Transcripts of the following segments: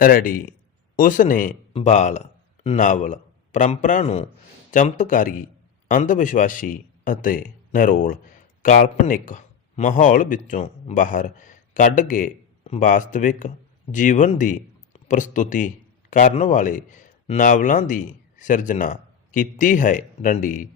Ready. ਉਸ ਨੇ ਬਾਲ, novel, ਪਰੰਪਰਾ ਨੂੰ ਚਮਤਕਾਰੀ ਅੰਧ ਵਿਸ਼ਵਾਸੀ ਅਤੇ ਨਿਰੋਲ, ਕਾਲਪਨਿਕ ਮਾਹੌਲ ਵਿੱਚੋਂ ਬਾਹਰ ਕੱਢ ਕੇ ਵਾਸਤਵਿਕ ਜੀਵਨ ਦੀ ਪ੍ਰਸਤੁਤੀ ਕਰਨ ਵਾਲੇ ਨਾਵਲਾਂ ਦੀ ਸਿਰਜਣਾ ਕੀਤੀ ਹੈ ਡੰਡੀ।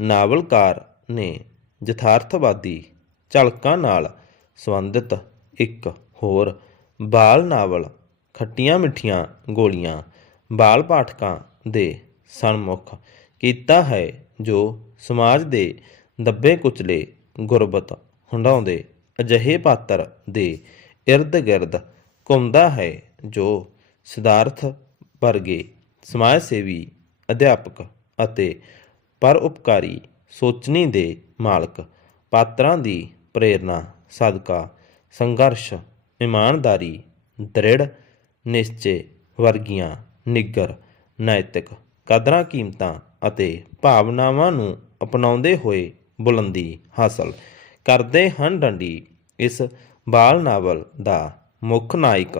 ਨਾਵਲਕਾਰ ਨੇ ਯਥਾਰਥਵਾਦੀ ਝਲਕਾਂ ਨਾਲ ਸੰਬੰਧਿਤ ਇੱਕ ਹੋਰ ਬਾਲ ਨਾਵਲ ਖੱਟੀਆਂ ਮਿੱਠੀਆਂ ਗੋਲੀਆਂ ਬਾਲ ਪਾਠਕਾਂ ਦੇ ਸਨਮੁਖ ਕੀਤਾ ਹੈ, ਜੋ ਸਮਾਜ ਦੇ ਦੱਬੇ ਕੁਚਲੇ ਗੁਰਬਤ ਹੁੰਡਾਉਂਦੇ ਅਜਿਹੇ ਪਾਤਰ ਦੇ ਇਰਦ ਗਿਰਦ ਘੁੰਮਦਾ ਹੈ, ਜੋ ਸਿਧਾਰਥ ਵਰਗੇ ਸਮਾਜ ਸੇਵੀ, ਅਧਿਆਪਕ ਅਤੇ ਪਰਉਪਕਾਰੀ ਸੋਚਣੀ ਦੇ ਮਾਲਕ ਪਾਤਰਾਂ ਦੀ ਪ੍ਰੇਰਣਾ, ਸਦਕਾ, ਸੰਘਰਸ਼, ਇਮਾਨਦਾਰੀ, ਦ੍ਰਿੜ ਨਿਸ਼ਚੇ ਵਰਗੀਆਂ ਨਿੱਗਰ, ਨੈਤਿਕ ਕਦਰਾਂ ਕੀਮਤਾਂ ਅਤੇ ਭਾਵਨਾਵਾਂ ਨੂੰ ਅਪਣਾਉਂਦੇ ਹੋਏ ਬੁਲੰਦੀ ਹਾਸਲ ਕਰਦੇ ਹਨ ਡੰਡੀ। ਇਸ ਬਾਲ ਨਾਵਲ ਦਾ ਮੁੱਖ ਨਾਇਕ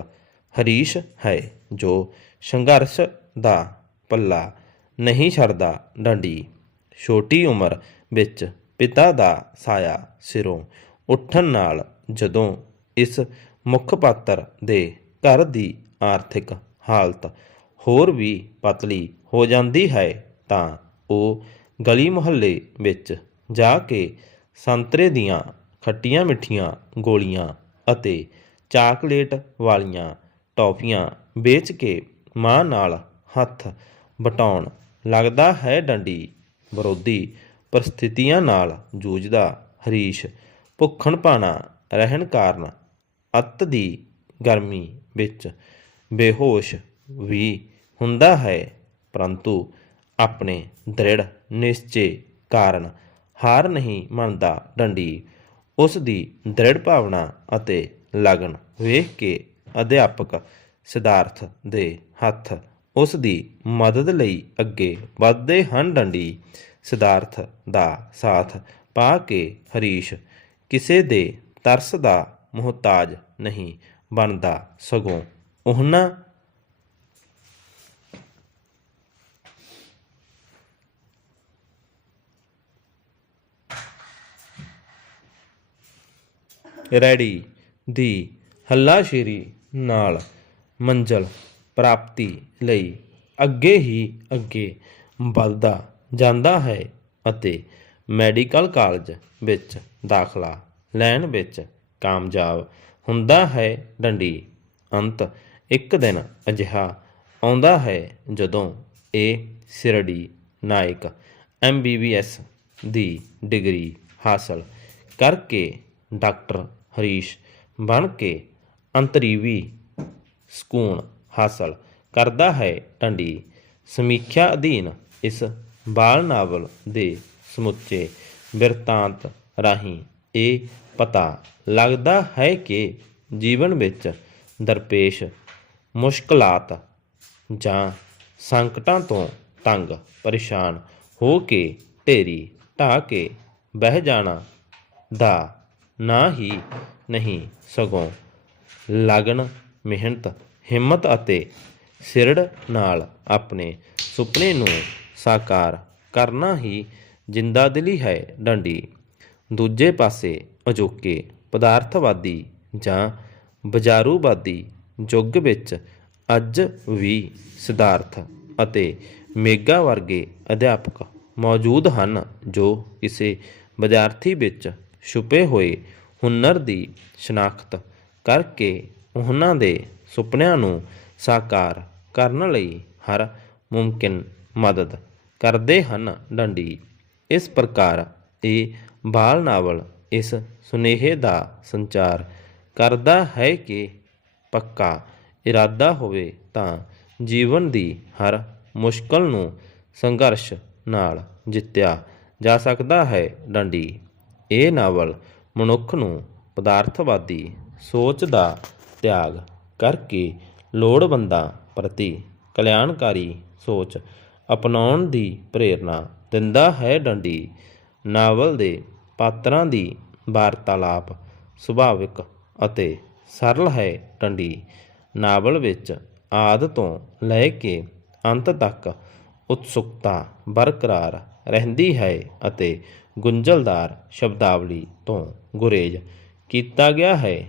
ਹਰੀਸ਼ ਹੈ, ਜੋ ਸੰਘਰਸ਼ ਦਾ ਪੱਲਾ ਨਹੀਂ ਛੱਡਦਾ ਡੰਡੀ। ਛੋਟੀ ਉਮਰ ਵਿੱਚ ਪਿਤਾ ਦਾ ਸਾਇਆ ਸਿਰੋਂ ਉੱਠਣ ਨਾਲ ਜਦੋਂ ਇਸ ਮੁੱਖ ਪਾਤਰ ਦੇ ਘਰ ਦੀ ਆਰਥਿਕ ਹਾਲਤ ਹੋਰ ਵੀ ਪਤਲੀ ਹੋ ਜਾਂਦੀ ਹੈ, ਤਾਂ ਉਹ ਗਲੀ ਮੁਹੱਲੇ ਵਿੱਚ ਜਾ ਕੇ ਸੰਤਰੇ ਦੀਆਂ ਖੱਟੀਆਂ ਮਿੱਠੀਆਂ ਗੋਲੀਆਂ ਅਤੇ ਚਾਕਲੇਟ ਵਾਲੀਆਂ ਟੌਫੀਆਂ ਵੇਚ ਕੇ ਮਾਂ ਨਾਲ ਹੱਥ ਵਟਾਉਣ ਲੱਗਦਾ ਹੈ, ਡੰਡੀ ਵਿਰੋਧੀ ਪਰਿਸਥਿਤੀਆਂ ਨਾਲ ਜੂਝਦਾ ਹਰੀਸ਼ ਭੁੱਖਣ ਪਾਣਾ ਰਹਿਣ ਕਾਰਨ ਅੱਤ ਦੀ ਗਰਮੀ ਵਿੱਚ ਬੇਹੋਸ਼ ਵੀ ਹੁੰਦਾ ਹੈ, ਪਰੰਤੂ ਆਪਣੇ ਦ੍ਰਿੜ ਨਿਸ਼ਚੇ ਕਾਰਨ ਹਾਰ ਨਹੀਂ ਮੰਨਦਾ ਡੰਡੀ। ਉਸ ਦੀ ਦ੍ਰਿੜ ਭਾਵਨਾ ਅਤੇ ਲਗਨ ਵੇਖ ਕੇ ਅਧਿਆਪਕ ਸਿਧਾਰਥ ਦੇ ਹੱਥ ਉਸ ਦੀ ਮਦਦ ਲਈ ਅੱਗੇ ਵੱਧਦੇ ਹਨ ਡੰਡੀ। ਸਿਧਾਰਥ ਦਾ ਸਾਥ ਪਾ ਕੇ ਹਰੀਸ਼ ਕਿਸੇ ਦੇ ਤਰਸ ਦਾ ਮੁਹਤਾਜ ਨਹੀਂ ਬਣਦਾ ਸਗੋਂ ਉਹਨਾਂ ਰੈਡੀ ਦੀ ਹੱਲਾਸ਼ੇਰੀ ਨਾਲ ਮੰਜ਼ਲ ਪ੍ਰਾਪਤੀ ਲਈ ਅੱਗੇ ਹੀ ਅੱਗੇ ਵੱਧਦਾ ਜਾਂਦਾ ਹੈ ਅਤੇ ਮੈਡੀਕਲ ਕਾਲਜ ਵਿੱਚ ਦਾਖਲਾ ਲੈਣ ਵਿੱਚ ਕਾਮਯਾਬ ਹੁੰਦਾ ਹੈ। ਡੰਡੀ ਅੰਤ ਇੱਕ ਦਿਨ ਅਜਿਹਾ ਆਉਂਦਾ ਹੈ ਜਦੋਂ ਇਹ ਸਿਰੜੀ ਨਾਇਕ ਐਮਬੀਬੀਐਸ ਦੀ ਡਿਗਰੀ ਹਾਸਲ ਕਰਕੇ ਡਾਕਟਰ ਹਰੀਸ਼ ਬਣ ਕੇ ਅੰਤਰੀਵੀ ਸਕੂਨ ਹਾਸਲ ਕਰਦਾ ਹੈ। ਟੰਡੀ ਸਮੀਖਿਆ ਅਧੀਨ ਇਸ ਬਾਲ ਨਾਵਲ ਦੇ ਸਮੁੱਚੇ ਬਿਰਤਾਂਤ ਰਾਹੀਂ ਇਹ ਪਤਾ ਲੱਗਦਾ ਹੈ ਕਿ ਜੀਵਨ ਵਿੱਚ ਦਰਪੇਸ਼ ਮੁਸ਼ਕਲਾਤ ਜਾਂ ਸੰਕਟਾਂ ਤੋਂ ਤੰਗ, ਪਰੇਸ਼ਾਨ ਹੋ ਕੇ ਢੇਰੀ ਢਾਹ ਕੇ ਬਹਿ ਜਾਣਾ ਦਾ ਨਾ ਹੀ ਨਹੀਂ ਸਗੋਂ ਲਗਨ ਮਿਹਨਤ, ਹਿੰਮਤ ਅਤੇ ਸਿਰੜ ਨਾਲ ਆਪਣੇ ਸੁਪਨੇ ਨੂੰ ਸਾਕਾਰ ਕਰਨਾ ਹੀ ਜਿੰਦਾਦਿਲੀ ਹੈ ਡੰਡੀ। ਦੂਜੇ ਪਾਸੇ ਅਜੋਕੇ ਪਦਾਰਥਵਾਦੀ ਜਾਂ ਬਜ਼ਾਰੂਵਾਦੀ ਯੁੱਗ ਵਿੱਚ ਅੱਜ ਵੀ ਸਿਧਾਰਥ ਅਤੇ ਮੇਗਾ ਵਰਗੇ ਅਧਿਆਪਕ ਮੌਜੂਦ ਹਨ ਜੋ ਕਿਸੇ ਵਿਦਿਆਰਥੀ ਵਿੱਚ ਛੁਪੇ ਹੋਏ ਹੁਨਰ ਦੀ ਸ਼ਨਾਖਤ ਕਰਕੇ ਉਹਨਾਂ ਦੇ ਸੁਪਨਿਆਂ ਨੂੰ ਸਾਕਾਰ ਕਰਨ ਲਈ ਹਰ ਮੁਮਕਿਨ ਮਦਦ ਕਰਦੇ ਹਨ ਡੰਡੀ। ਇਸ ਪ੍ਰਕਾਰ ਇਹ ਬਾਲ ਨਾਵਲ ਇਸ ਸੁਨੇਹੇ ਦਾ ਸੰਚਾਰ ਕਰਦਾ ਹੈ ਕਿ ਪੱਕਾ ਇਰਾਦਾ ਹੋਵੇ ਤਾਂ ਜੀਵਨ ਦੀ ਹਰ ਮੁਸ਼ਕਲ ਨੂੰ ਸੰਘਰਸ਼ ਨਾਲ ਜਿੱਤਿਆ ਜਾ ਸਕਦਾ ਹੈ ਡੰਡੀ। ਇਹ ਨਾਵਲ ਮਨੁੱਖ ਨੂੰ ਪਦਾਰਥਵਾਦੀ ਸੋਚ ਦਾ ਤਿਆਗ ਕਰਕੇ ਲੋੜਵੰਦਾਂ ਪ੍ਰਤੀ ਕਲਿਆਣਕਾਰੀ ਸੋਚ ਅਪਣਾਉਣ ਦੀ ਪ੍ਰੇਰਣਾ ਦਿੰਦਾ ਹੈ ਡੰਡੀ। ਨਾਵਲ ਦੇ ਪਾਤਰਾਂ ਦੀ ਵਾਰਤਾਲਾਪ, ਸੁਭਾਵਿਕ ਅਤੇ ਸਰਲ ਹੈ ਟੰਡੀ। ਨਾਵਲ ਵਿੱਚ ਆਦ ਤੋਂ ਲੈ ਕੇ ਅੰਤ ਤੱਕ ਉਤਸੁਕਤਾ, ਬਰਕਰਾਰ ਰਹਿੰਦੀ ਹੈ ਅਤੇ ਗੁੰਝਲਦਾਰ ਸ਼ਬਦਾਵਲੀ ਤੋਂ ਗੁਰੇਜ਼ ਕੀਤਾ ਗਿਆ ਹੈ।